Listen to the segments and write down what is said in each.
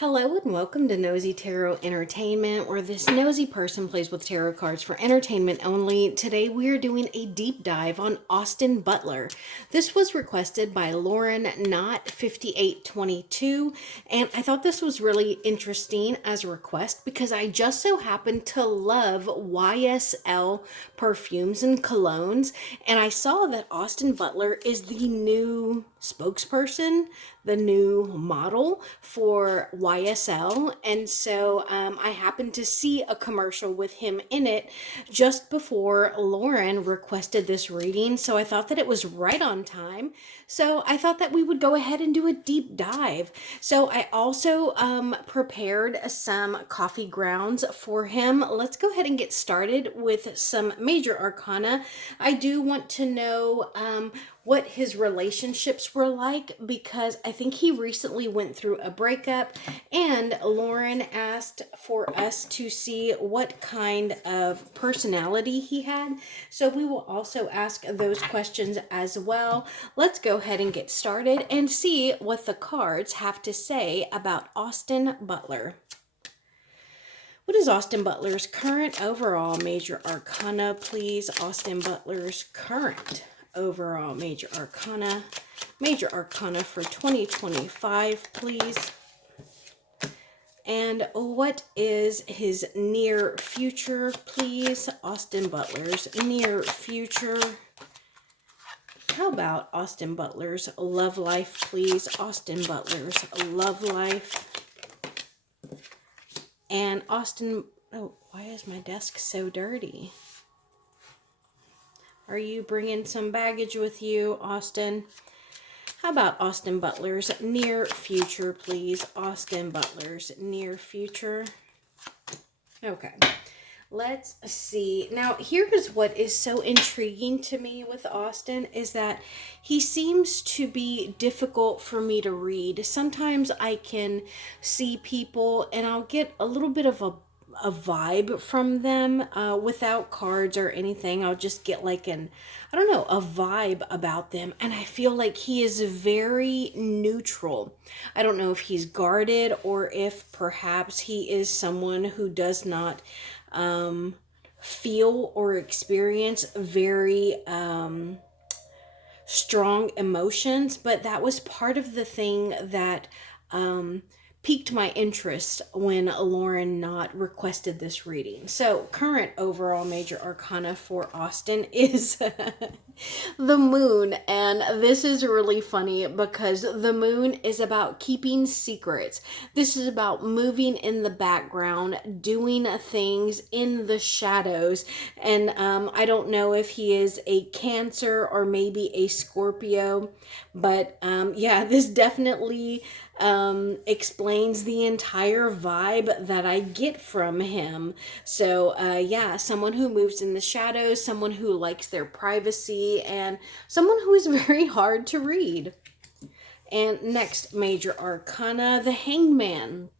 Hello and welcome to Nosy Tarot Entertainment, where this nosy person plays with tarot cards for entertainment only. Today we are doing a deep dive on Austin Butler. This was requested by Lauren Knott 5822, and I thought this was really interesting as a request because I just so happen to love YSL perfumes and colognes, and I saw that Austin Butler is the new spokesperson, the new model for YSL. And so I happened to see a commercial with him in it just before Lauren requested this reading. So I thought that it was right on time. So I thought that we would go ahead and do a deep dive. So I also prepared some coffee grounds for him. Let's go ahead and get started with some major arcana. I do want to know what his relationships were like because I think he recently went through a breakup, and Lauren asked for us to see what kind of personality he had. So we will also ask those questions as well. Let's go ahead and get started and see what the cards have to say about Austin Butler. What is Austin Butler's current overall major arcana, please? Austin Butler's current overall major arcana for 2025, please. And what is his near future, please? Austin Butler's near future. How about Austin Butler's love life, please? Austin Butler's love life. And Austin, oh, why is my desk so dirty? Are you bringing some baggage with you, Austin? How about Austin Butler's near future, please? Austin Butler's near future. Okay, let's see. Now, here's what is so intriguing to me with Austin is that he seems to be difficult for me to read. Sometimes I can see people and I'll get a little bit of a vibe from them without cards or anything. I'll just get like a vibe about them, and I feel like he is very neutral. I don't know if he's guarded or if perhaps he is someone who does not feel or experience very strong emotions, but that was part of the thing that piqued my interest when Lauren Knott requested this reading. So, current overall major arcana for Austin is the moon. And this is really funny because the moon is about keeping secrets. This is about moving in the background, doing things in the shadows. And I don't know if he is a Cancer or maybe a Scorpio, but yeah, this definitely explains the entire vibe that I get from him. So yeah, someone who moves in the shadows, someone who likes their privacy, and someone who is very hard to read. And next major arcana, the Hangman.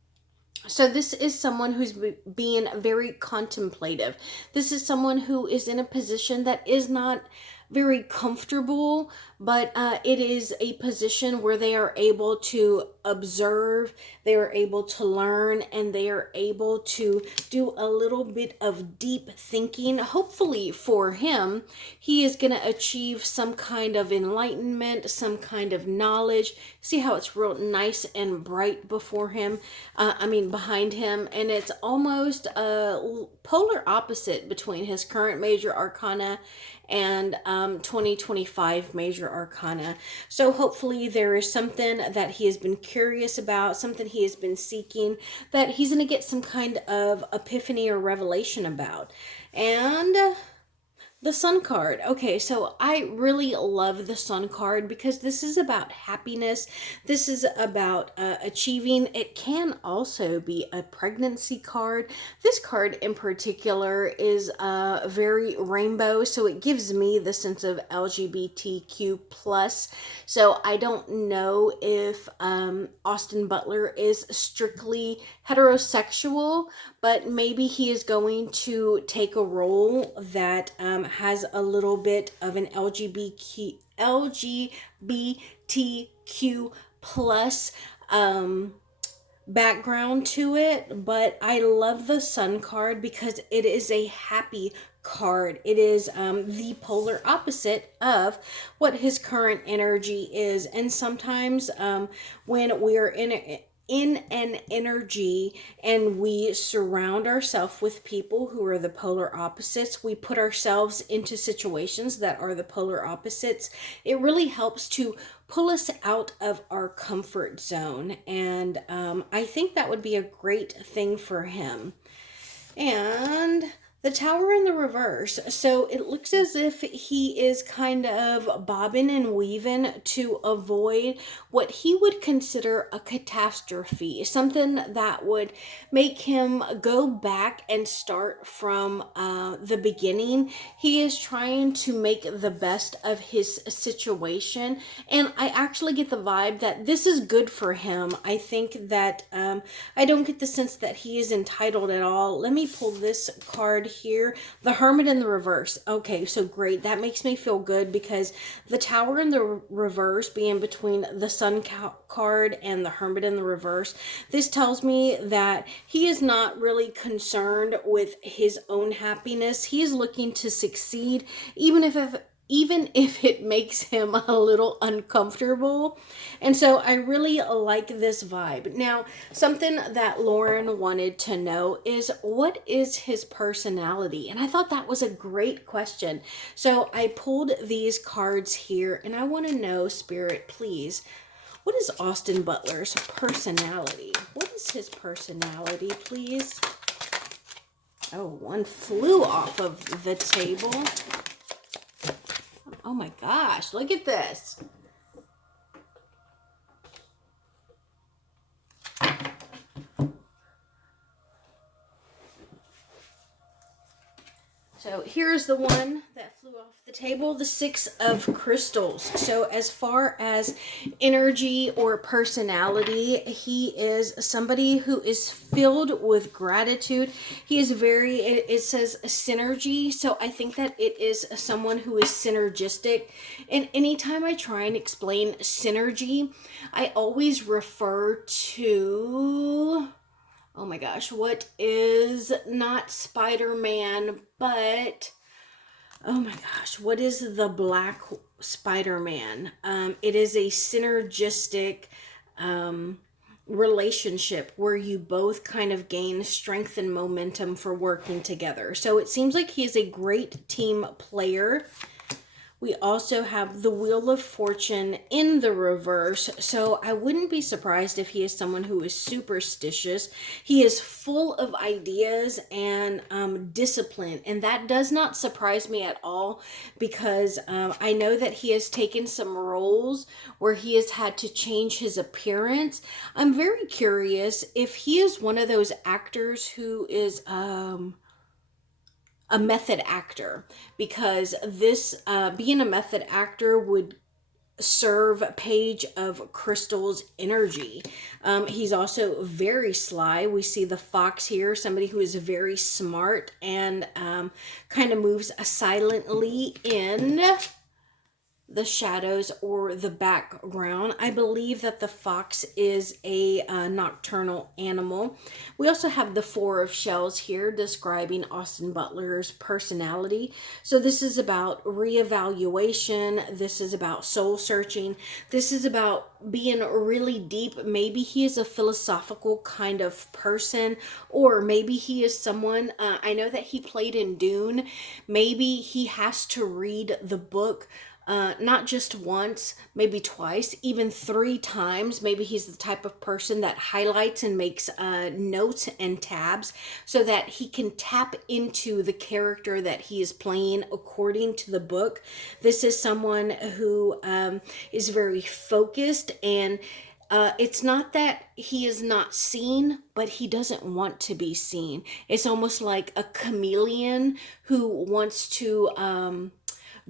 So this is someone who's being very contemplative. This is someone who is in a position that is not very comfortable, but it is a position where they are able to observe, they are able to learn, and they are able to do a little bit of deep thinking. Hopefully for him, he is going to achieve some kind of enlightenment, some kind of knowledge. See how it's real nice and bright before him? Behind him, and it's almost a polar opposite between his current major arcana and 2025 major arcana. So hopefully there is something that he has been curious about, something he has been seeking, that he's going to get some kind of epiphany or revelation about. And the Sun card. Okay, so I really love the Sun card because this is about happiness. This is about achieving. It can also be a pregnancy card. This card in particular is very rainbow, so it gives me the sense of LGBTQ plus. So I don't know if Austin Butler is strictly heterosexual, but maybe he is going to take a role that has a little bit of an LGBTQ plus background to it, but I love the Sun card because it is a happy card. It is the polar opposite of what his current energy is. And sometimes when we're in an energy and we surround ourselves with people who are the polar opposites, we put ourselves into situations that are the polar opposites. It really helps to pull us out of our comfort zone. And I think that would be a great thing for him. And the Tower in the reverse. So it looks as if he is kind of bobbing and weaving to avoid what he would consider a catastrophe, something that would make him go back and start from the beginning. He is trying to make the best of his situation, and I actually get the vibe that this is good for him. I think that I don't get the sense that he is entitled at all. Let me pull this card here, the Hermit in the reverse. Okay, so great. That makes me feel good because the Tower in the reverse being between the Sun card and the Hermit in the reverse, this tells me that he is not really concerned with his own happiness. He is looking to succeed, even if it makes him a little uncomfortable. And so I really like this vibe. Now, something that Lauren wanted to know is, what is his personality? And I thought that was a great question. So I pulled these cards here, and I want to know, Spirit, please, what is Austin Butler's personality? What is his personality, please? Oh, one flew off of the table. Oh my gosh, look at this. So here's the one that flew off the table, the Six of Crystals. So as far as energy or personality, he is somebody who is filled with gratitude. He is very, it says synergy. So I think that it is someone who is synergistic. And anytime I try and explain synergy, I always refer to, oh my gosh, what is not Spider-Man, but oh my gosh, what is the Black Spider-Man? It is a synergistic relationship where you both kind of gain strength and momentum for working together. So it seems like he is a great team player. We also have the Wheel of Fortune in the reverse. So I wouldn't be surprised if he is someone who is superstitious. He is full of ideas and discipline. And that does not surprise me at all, because I know that he has taken some roles where he has had to change his appearance. I'm very curious if he is one of those actors who is a method actor, because this being a method actor would serve Page of Crystal's energy. He's also very sly. We see the fox here, somebody who is very smart and kind of moves silently in the shadows or the background. I believe that the fox is a nocturnal animal. We also have the Four of Shells here describing Austin Butler's personality. So this is about reevaluation. This is about soul searching. This is about being really deep. Maybe he is a philosophical kind of person, or maybe he is someone, I know that he played in Dune. Maybe he has to read the book not just once, maybe twice, even 3 times. Maybe he's the type of person that highlights and makes notes and tabs so that he can tap into the character that he is playing according to the book. This is someone who is very focused, and it's not that he is not seen, but he doesn't want to be seen. It's almost like a chameleon who wants to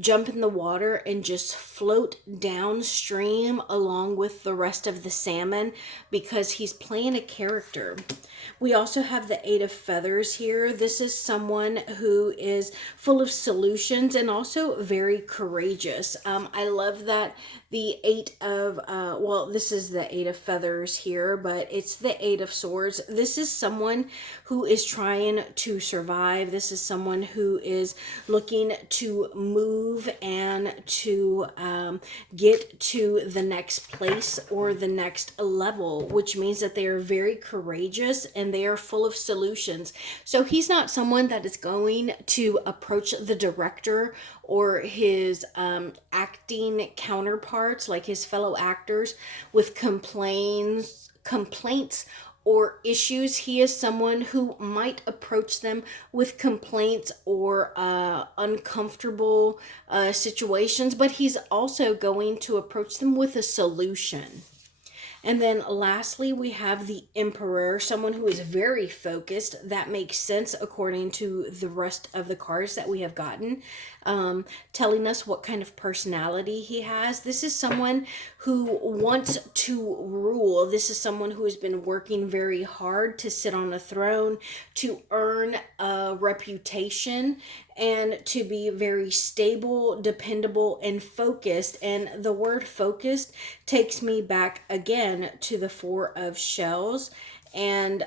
jump in the water and just float downstream along with the rest of the salmon, because he's playing a character. We also have the Eight of Feathers here. This is someone who is full of solutions and also very courageous. I love that the well, this is the Eight of Feathers here, but it's the Eight of Swords. This is someone who is trying to survive. This is someone who is looking to move and to get to the next place or the next level, which means that they are very courageous and they are full of solutions. So he's not someone that is going to approach the director or his acting counterparts, like his fellow actors, with complaints or issues. He is someone who might approach them with complaints or uncomfortable situations, but he's also going to approach them with a solution. And then lastly, we have the Emperor, someone who is very focused. That makes sense according to the rest of the cards that we have gotten, telling us what kind of personality he has. This is someone who wants to rule. This is someone who has been working very hard to sit on a throne, to earn a reputation, and to be very stable, dependable, and focused. And the word focused takes me back again to the Four of Shells, and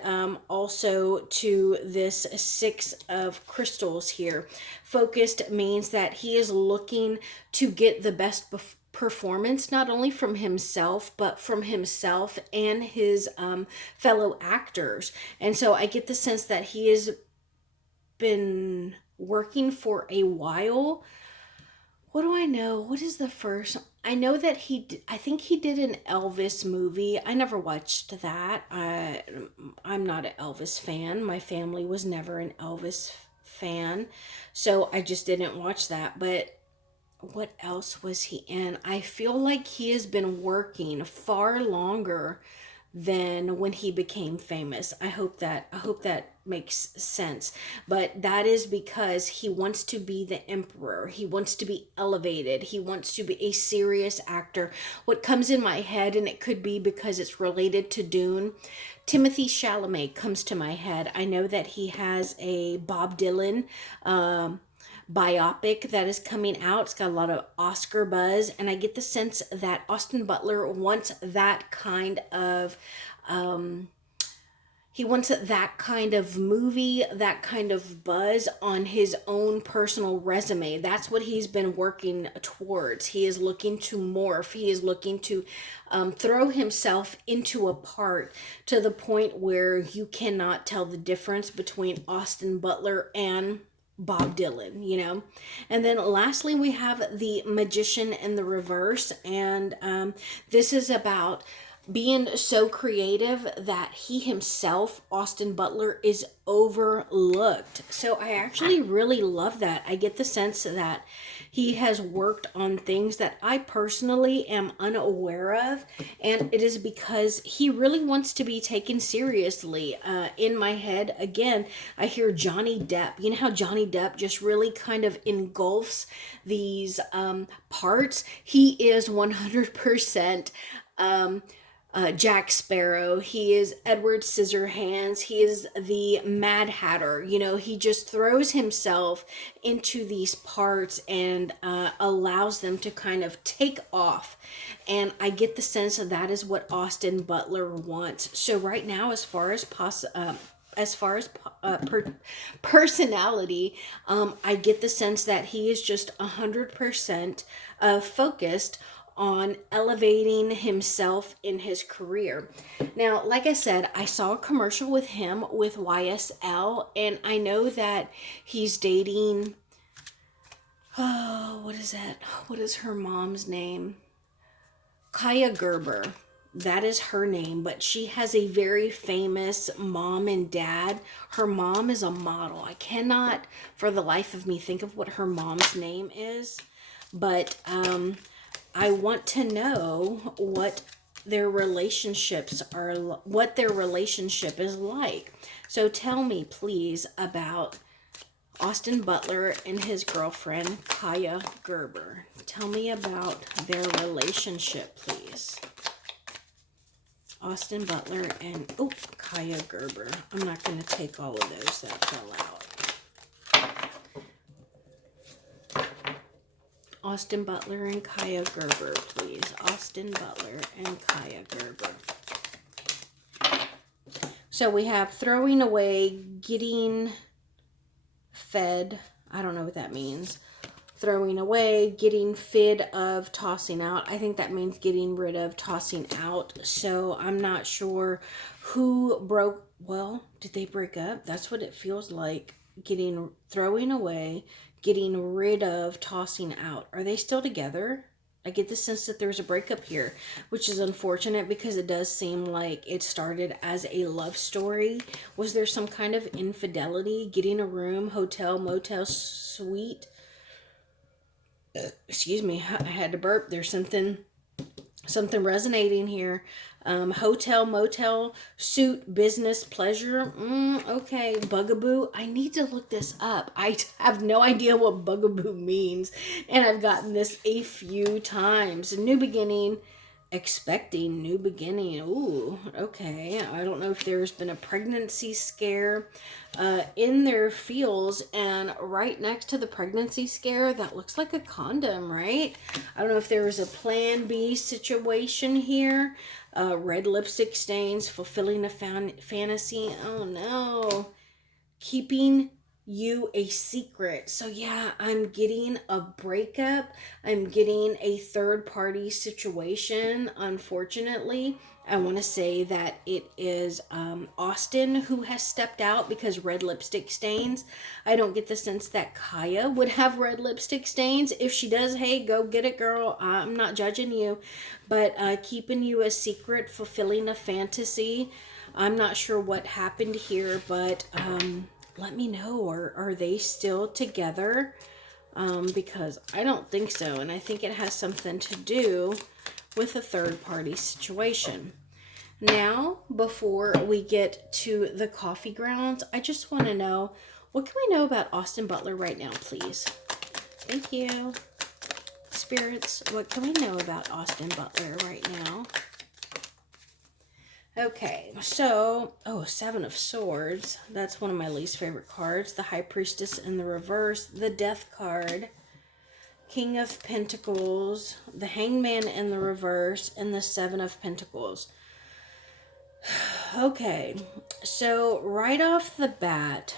also to this Six of Crystals here. Focused means that he is looking to get the best performance, not only from himself, but from himself and his fellow actors. And so I get the sense that he has been working for a while. What do I know? What is the first? I know that I think he did an Elvis movie. I never watched that. I'm not an Elvis fan. My family was never an Elvis fan. So I just didn't watch that. But what else was he in? I feel like he has been working far longer than when he became famous. I hope that makes sense. But that is because he wants to be the emperor. He wants to be elevated. He wants to be a serious actor. What comes in my head, and it could be because it's related to Dune, Timothy Chalamet comes to my head. I know that he has a Bob Dylan biopic that is coming out. It's got a lot of Oscar buzz, and I get the sense that Austin Butler wants that kind of he wants that kind of movie, that kind of buzz on his own personal resume. That's what he's been working towards. He is looking to morph. He is looking to throw himself into a part to the point where you cannot tell the difference between Austin Butler and Bob Dylan, you know. And then lastly, we have the Magician in the reverse, and this is about being so creative that he himself, Austin Butler, is overlooked. So I actually really love that. I get the sense that he has worked on things that I personally am unaware of, and it is because he really wants to be taken seriously. In my head, again, I hear Johnny Depp. You know how Johnny Depp just really kind of engulfs these parts? He is 100% Jack Sparrow. He is Edward Scissorhands. He is the Mad Hatter. You know, he just throws himself into these parts and allows them to kind of take off. And I get the sense that is what Austin Butler wants. So right now, as far as personality, I get the sense that he is just 100% focused on elevating himself in his career. Now, like I said, I saw a commercial with him with YSL, and I know that he's dating, oh, what is that? What is her mom's name? Kaia Gerber. That is her name, but she has a very famous mom and dad. Her mom is a model. I cannot, for the life of me, think of what her mom's name is, but I want to know what their relationship is like. So tell me, please, about Austin Butler and his girlfriend, Kaia Gerber. Tell me about their relationship, please. Austin Butler and, oh, Kaia Gerber. I'm not going to take all of those that fell out. Austin Butler and Kaia Gerber, please. Austin Butler and Kaia Gerber. So we have throwing away, getting fed. I don't know what that means. Throwing away, getting fid of, tossing out. I think that means getting rid of, tossing out. So I'm not sure who broke. Well, did they break up? That's what it feels like. Throwing away, getting rid of, tossing out. Are they still together? I get the sense that there's a breakup here, which is unfortunate because it does seem like it started as a love story. Was there some kind of infidelity? Getting a room, hotel, motel, suite? Excuse me, I had to burp. There's something resonating here. Hotel, motel, suit, business, pleasure. Okay, bugaboo. I need to look this up. I have no idea what bugaboo means, and I've gotten this a few times. New beginning, expecting new beginning. Ooh, okay. I don't know if there's been a pregnancy scare in their fields, and right next to the pregnancy scare, that looks like a condom, right? I don't know if there was a plan B situation here. Red lipstick stains, fulfilling a fantasy. Oh no. Keeping you a secret. So yeah, I'm getting a breakup. I'm getting a third party situation. Unfortunately, I want to say that it is Austin who has stepped out because red lipstick stains. I don't get the sense that Kaia would have red lipstick stains. If she does, hey, go get it, girl. I'm not judging you. But keeping you a secret, fulfilling a fantasy. I'm not sure what happened here, but let me know. Are they still together? Because I don't think so, and I think it has something to do with a third party situation. Now, before we get to the coffee grounds, I just want to know, what can we know about Austin Butler right now, please? Thank you. Spirits, what can we know about Austin Butler right now? Okay, so, Seven of Swords. That's one of my least favorite cards. The High Priestess in the reverse. The Death card. King of Pentacles. The Hangman in the reverse. And the Seven of Pentacles. Okay, so right off the bat,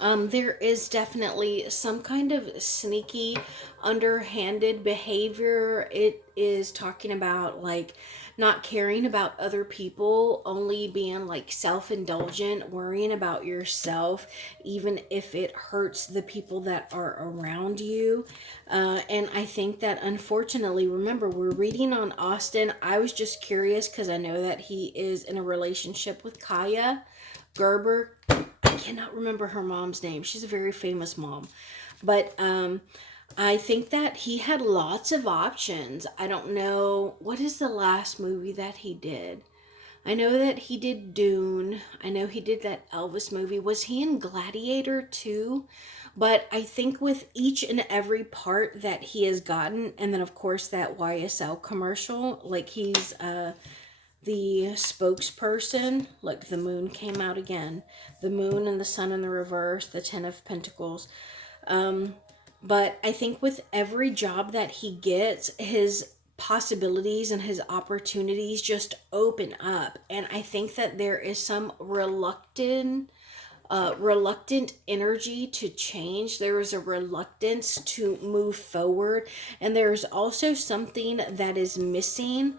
there is definitely some kind of sneaky, underhanded behavior. It is talking about, like, not caring about other people, only being, like, self-indulgent, worrying about yourself, even if it hurts the people that are around you. And I think that, unfortunately, remember, we're reading on Austin. I was just curious because I know that he is in a relationship with Kaia Gerber. I cannot remember her mom's name. She's a very famous mom. But I think that he had lots of options. I don't know. What is the last movie that he did? I know that he did Dune. I know he did that Elvis movie. Was he in Gladiator too? But I think with each and every part that he has gotten, and then of course that YSL commercial, like he's the spokesperson. Look, the moon came out again. The moon and the sun in the reverse, the Ten of Pentacles. But I think with every job that he gets, his possibilities and his opportunities just open up. And I think that there is some reluctant energy to change. There is a reluctance to move forward. And there's also something that is missing.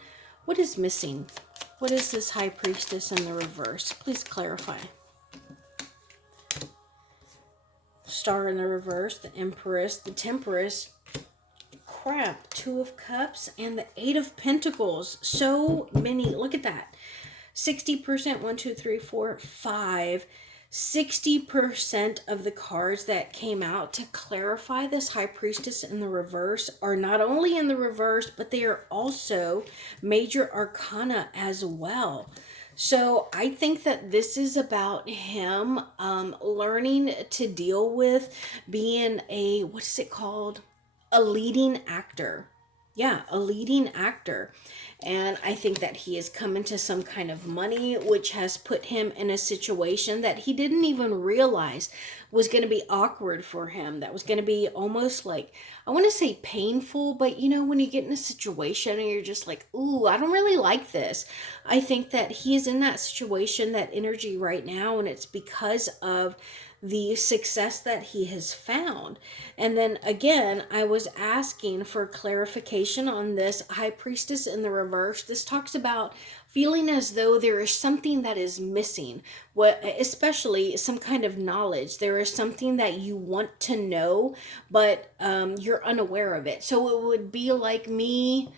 What is missing? What is this High Priestess in the reverse? Please clarify. Star in the reverse, the Empress, the Temperance, crap, Two of Cups, and the Eight of Pentacles. So many. Look at that. 60%, 1, 2, 3, 4, 5. 60% of the cards that came out to clarify this High Priestess in the reverse are not only in the reverse, but they are also major arcana as well. So I think that this is about him learning to deal with being a, what is it called? A leading actor. Yeah, a leading actor. And I think that he has come into some kind of money, which has put him in a situation that he didn't even realize was going to be awkward for him. That was going to be almost like, I want to say painful, but when you get in a situation and you're just like, ooh, I don't really like this. I think that he is in that situation, that energy right now, and it's because of the success that he has found. And then again, I was asking for clarification on this high priestess in the reverse. This talks about feeling as though there is something that is missing, what especially some kind of knowledge. There is something that you want to know, but you're unaware of it. So it would be like me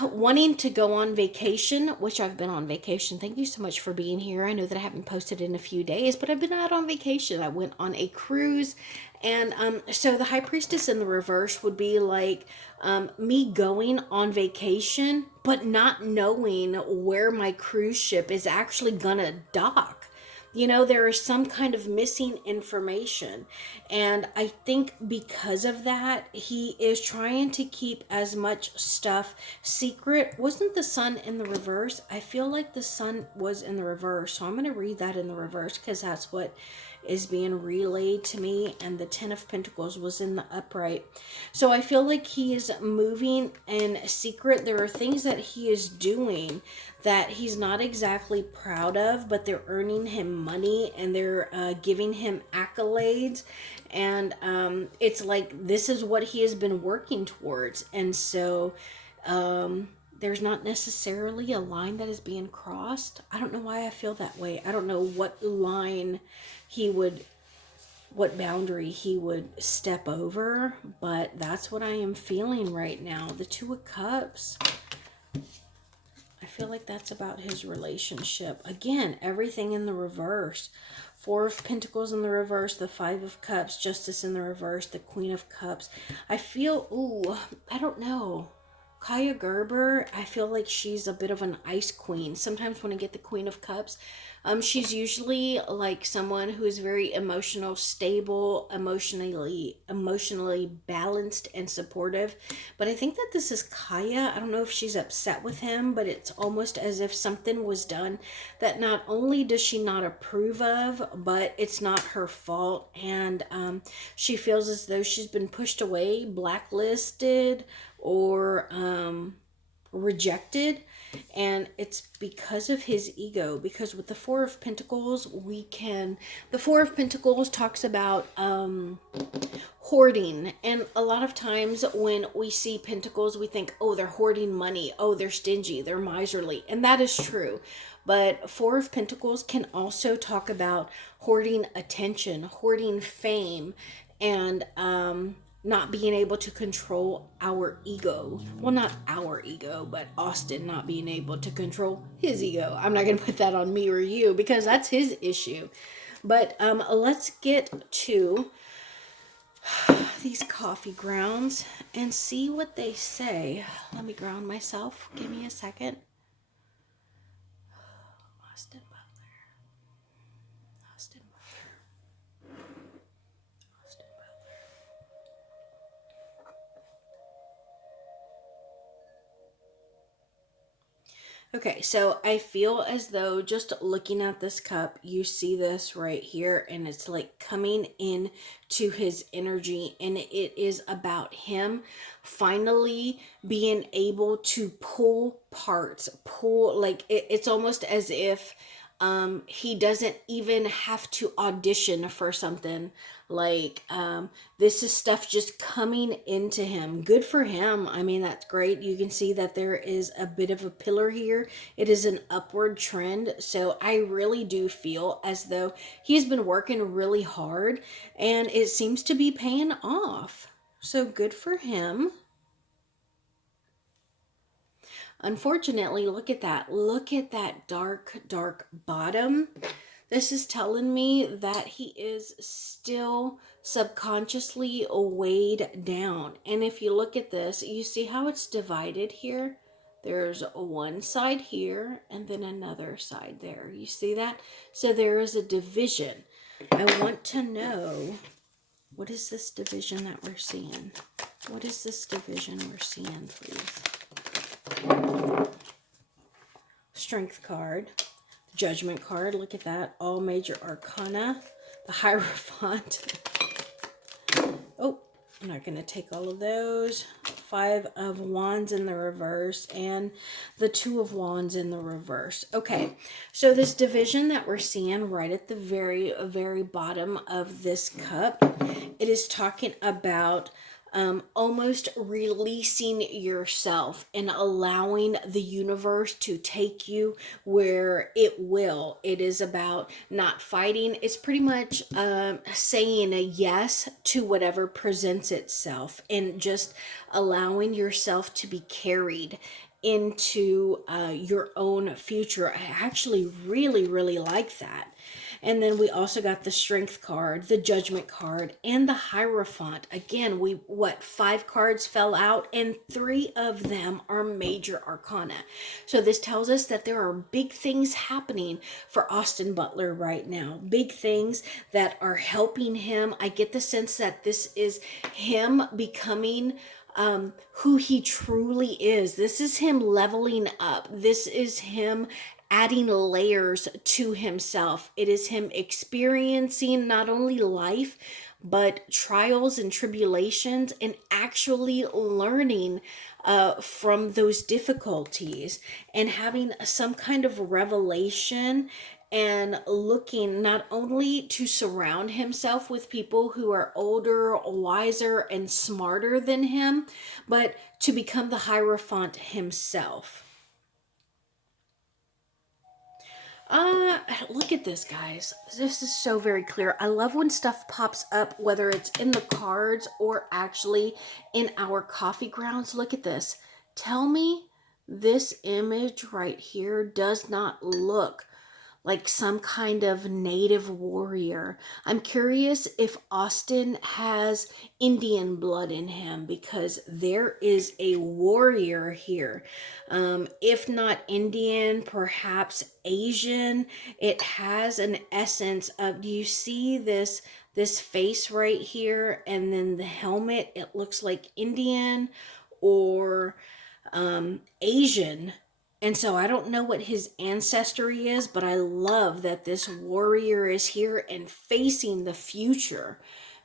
wanting to go on vacation, which I've been on vacation. Thank you so much for being here. I know that I haven't posted in a few days, but I've been out on vacation. I went on a cruise, and so the high priestess in the reverse would be like me going on vacation, but not knowing where my cruise ship is actually gonna dock. There is some kind of missing information. And I think because of that, he is trying to keep as much stuff secret. Wasn't the sun in the reverse? I feel like the sun was in the reverse. So I'm going to read that in the reverse because that's what is being relayed to me, and the 10 of Pentacles was in the upright. So I feel like he is moving in secret. There are things that he is doing that he's not exactly proud of, but they're earning him money, and they're giving him accolades. And it's like this is what he has been working towards. And so there's not necessarily a line that is being crossed. I don't know why I feel that way. I don't know what line what boundary he would step over, but that's what I am feeling right now. The Two of Cups, I feel like that's about his relationship. Again, everything in the reverse. Four of Pentacles in the reverse, the Five of Cups, Justice in the reverse, the Queen of Cups. I feel, I don't know. Kaia Gerber, I feel like she's a bit of an ice queen. Sometimes when I get the Queen of Cups, she's usually like someone who is very emotional, stable, emotionally balanced and supportive. But I think that this is Kaia. I don't know if she's upset with him, but it's almost as if something was done that not only does she not approve of, but it's not her fault. And she feels as though she's been pushed away, blacklisted, or rejected. And it's because of his ego. Because with the Four of Pentacles, the Four of Pentacles talks about hoarding. And a lot of times when we see pentacles, we think, oh, they're hoarding money, oh, they're stingy, they're miserly. And that is true. But Four of Pentacles can also talk about hoarding attention, hoarding fame, and not being able to control our ego. Well, not our ego, but Austin not being able to control his ego. I'm not going to put that on me or you because that's his issue. But let's get to these coffee grounds and see what they say. Let me ground myself. Give me a second. Austin Butler. Austin Butler. Austin Butler. Okay, so I feel as though just looking at this cup, you see this right here, and it's like coming in to his energy, and it is about him finally being able to pull, like it's almost as if he doesn't even have to audition for something. Like this is stuff just coming into him. Good for him. I mean, that's great. You can see that there is a bit of a pillar here. It is an upward trend. So I really do feel as though he's been working really hard, and it seems to be paying off. So good for him. Unfortunately, look at that. Look at that dark, dark bottom. This is telling me that he is still subconsciously weighed down. And if you look at this, you see how it's divided here? There's one side here and then another side there. You see that? So there is a division. I want to know, what is this division that we're seeing? What is this division we're seeing, please? Strength card. Judgment card. Look at that. All major arcana. The Hierophant. Oh, I'm not going to take all of those. 5 of Wands in the reverse and the 2 of Wands in the reverse. Okay, so this division that we're seeing right at the very, very bottom of this cup, it is talking about almost releasing yourself and allowing the universe to take you where it will. It is about not fighting. It's pretty much saying a yes to whatever presents itself and just allowing yourself to be carried into your own future. I actually really, really like that. And then we also got the Strength card, the Judgment card, and the Hierophant. Again, 5 cards fell out, and 3 of them are major arcana. So this tells us that there are big things happening for Austin Butler right now. Big things that are helping him. I get the sense that this is him becoming who he truly is. This is him leveling up. This is him adding layers to himself. It is him experiencing not only life, but trials and tribulations, and actually learning from those difficulties and having some kind of revelation, and looking not only to surround himself with people who are older, wiser, and smarter than him, but to become the Hierophant himself. Look at this, guys. This is so very clear. I love when stuff pops up, whether it's in the cards or actually in our coffee grounds. Look at this. Tell me this image right here does not look like some kind of native warrior. I'm curious if Austin has Indian blood in him, because there is a warrior here. If not Indian, perhaps Asian. It has an essence of, do you see this face right here, and then the helmet? It looks like Indian or Asian. And so I don't know what his ancestry is, but I love that this warrior is here and facing the future,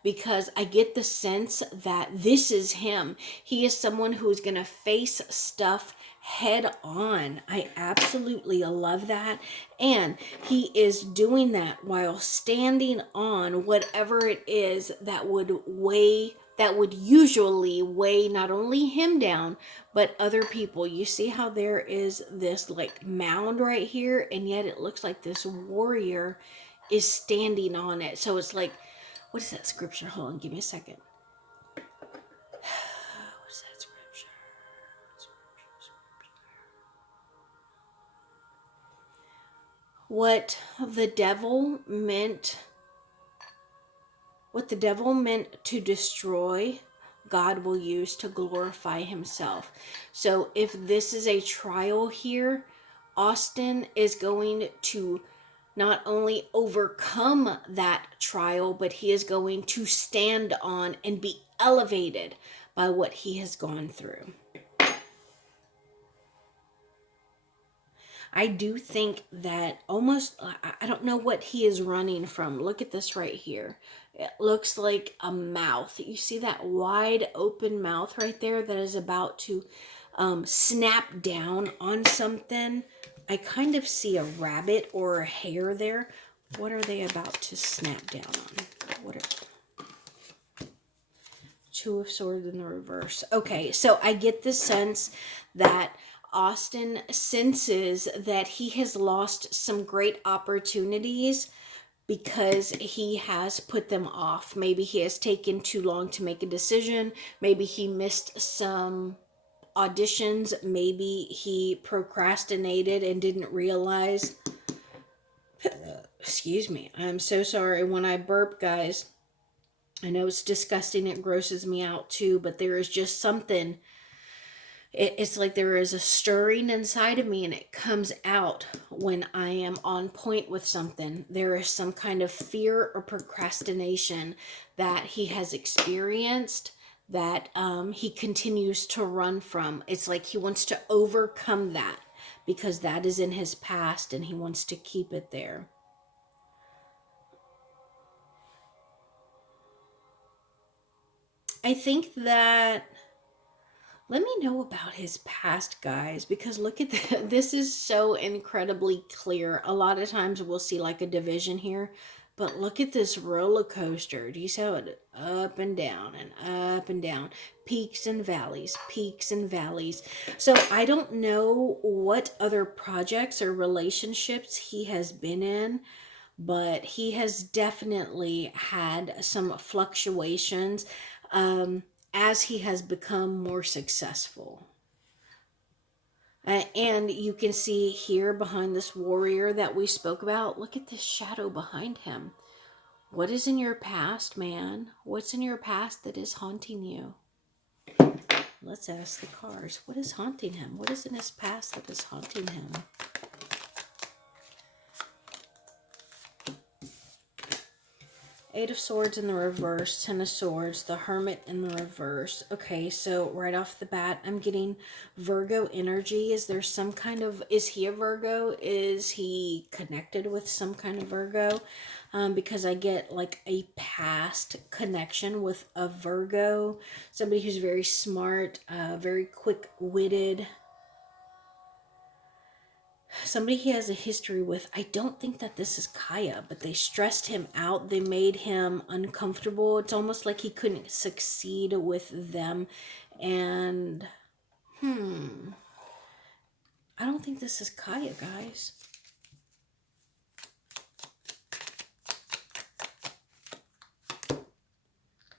because I get the sense that this is him. He is someone who's going to face stuff head on. I absolutely love that. And he is doing that while standing on whatever it is that would usually weigh not only him down, but other people. You see how there is this like mound right here, and yet it looks like this warrior is standing on it. So it's like, what is that scripture? Hold on, give me a second. What is that scripture? What the devil meant to destroy, God will use to glorify himself. So if this is a trial here, Austin is going to not only overcome that trial, but he is going to stand on and be elevated by what he has gone through. I do think that almost, I don't know what he is running from. Look at this right here. It looks like a mouth. You see that wide open mouth right there that is about to snap down on something. I kind of see a rabbit or a hare there. What are they about to snap down on? What are... Two of Swords in the reverse. Okay, so I get the sense that Austin senses that he has lost some great opportunities because he has put them off. Maybe he has taken too long to make a decision. Maybe he missed some auditions. Maybe he procrastinated and didn't realize. Excuse me. I'm so sorry when I burp, guys. I know it's disgusting. It grosses me out too, but there is just something. It's like there is a stirring inside of me, and it comes out when I am on point with something. There is some kind of fear or procrastination that he has experienced that he continues to run from. It's like he wants to overcome that because that is in his past and he wants to keep it there. I think that, let me know about his past, guys, because look at this is so incredibly clear. A lot of times we'll see like a division here, but look at this roller coaster. Do you see how it up and down and up and down, peaks and valleys, peaks and valleys. So I don't know what other projects or relationships he has been in, but he has definitely had some fluctuations as he has become more successful. And you can see here behind this warrior that we spoke about, look at this shadow behind him. What is in your past, man? What's in your past that is haunting you? Let's ask the cards. What is haunting him? What is in his past that is haunting him? Eight of Swords in the reverse, Ten of Swords, the Hermit in the reverse. Okay, so right off the bat, I'm getting Virgo energy. Is there some kind of, is he a Virgo? Is he connected with some kind of Virgo? Because I get like a past connection with a Virgo. Somebody who's very smart, very quick-witted. Somebody he has a history with. I don't think that this is Kaia, but they stressed him out. They made him uncomfortable. It's almost like he couldn't succeed with them. And, I don't think this is Kaia, guys.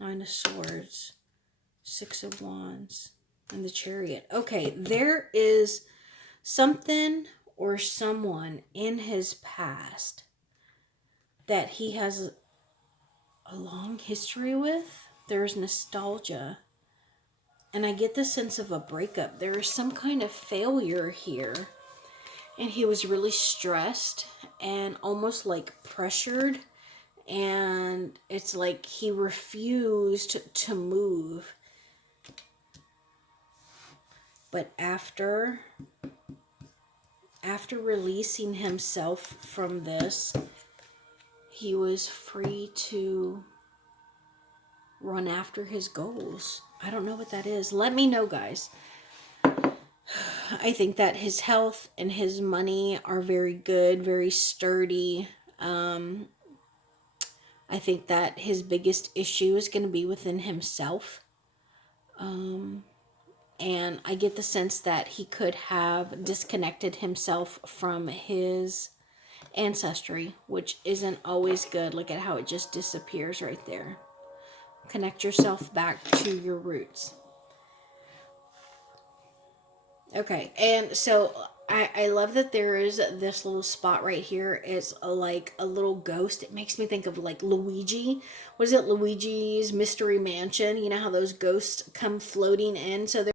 Nine of Swords, Six of Wands, and the Chariot. Okay, there is something or someone in his past that he has a long history with. There's nostalgia. And I get the sense of a breakup. There is some kind of failure here. And he was really stressed and almost like pressured. And it's like he refused to move. But after releasing himself from this, he was free to run after his goals. I don't know what that is. Let me know, guys. I think that his health and his money are very good, very sturdy. I think that his biggest issue is going to be within himself. And I get the sense that he could have disconnected himself from his ancestry, which isn't always good. Look at how it just disappears right there. Connect yourself back to your roots. Okay, and so I love that there is this little spot right here. It's like a little ghost. It makes me think of like Luigi. What is it? Luigi's Mystery Mansion. You know how those ghosts come floating in? So